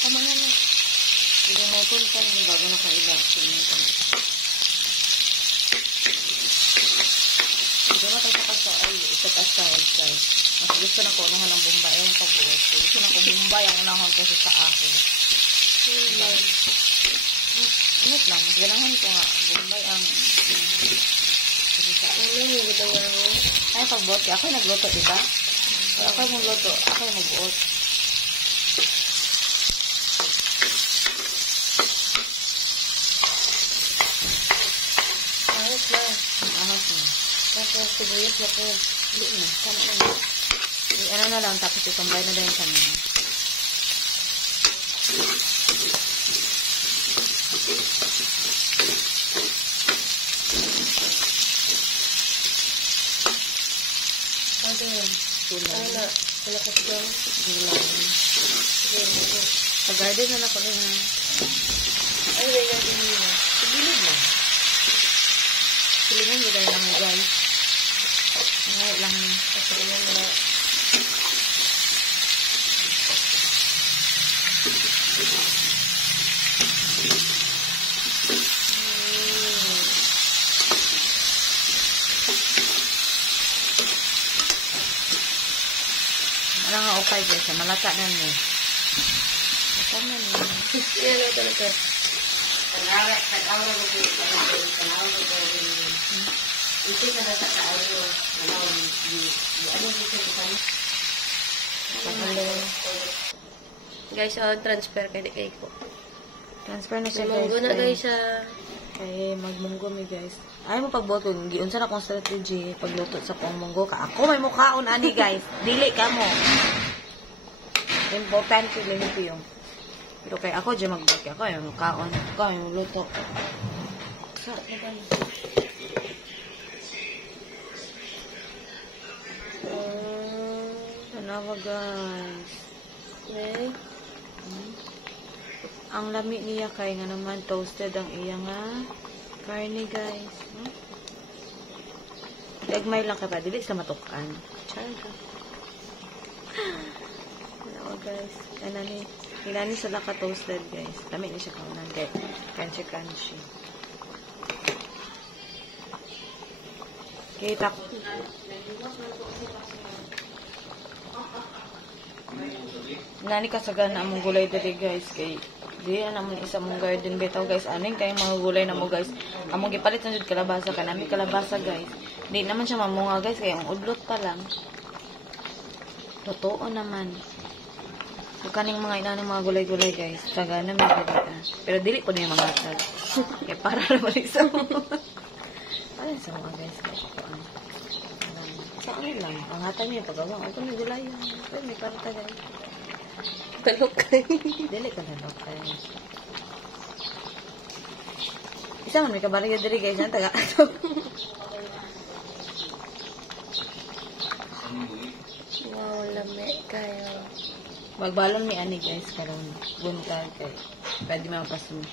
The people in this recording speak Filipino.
Tama na na. Pinunutol ka ng bago na kaiba. Pinunutol. Hindi na tayo sa ay, isa't aside. Mas gusto na ko unahan ng Bombay ang pagbuot. Gusto na ko Bombay ang unahan kasi sa akin. Init lang. Ganahan ko nga. Bombay ang ay, pagbuot ka. Ako yung nagluto, diba? Ako yung nagluto. Ako yung magbuot. Ahos na. Ahos na. Tapos, sibuyas na po. Hindi na. Sama na. Ano na lang. Tapos, itumbay na din kami. Gulay. Ano? Kalakas ko. Gulay. Sa garden na ako na. Ay, may garden nila. Sigilid na. Silingan nyo dahil lang guys. Ngayon lang. Silingan nila. Ano nga okay guys, malata na niya. Malata na niya. Yan na ito nito. Pag-aura ko po, pag-aura ko ito ka na sa ka-aura. Ano dito ko pa niya? Guys, transfer kay ko. Transfer na siya guys. Munggo na guys siya. Kaya magmunggo mi guys. Ayaw mo pagbuot ko, giunsa na akong strategy pagluto sa kong munggo ka. Ako may mukhaon ani guys. Dili ka mo. Importante limiti yung. Pero kay ako dyan magbuot ka. Ako yung mukhaon. Ako yung luto. Sa, tanawa guys. Okay. Ang lami niya kay nga naman toasted ang iya nga karne guys. Dagmay lang ka pa. Dili sa matukan. Charga. Ano guys. Hinani sa laka toasted guys. Lami niya siya kaunan. Crunchy. Kita ko. Nani kasagan na among gulay dali guys. Kay di na naman isa mong garden bitaw guys. Aning kayong mga gulay na mo guys. Among gipalit na jud kalabasa ka. Nami kalabasa guys. Di naman siya mamunga guys. Kaya ang udlot pa lang. Totoo naman. Kaning mga inaning mga gulay-gulay guys. Taga na may dili. Pero dili ko na yung mga tag. Kaya para naman isa mo. Para sa mga guys. Sa ano lang. Pangatan niya pagawang. Ako may gulay yan. Pero may parta guys. Talok kayo. Dili ka talok kayo. Isa man may kabarya dili guys. Ang taga-atog. Wow, lami kayo. Magbalon ni ani guys karon buntag kay pwede mapasmo.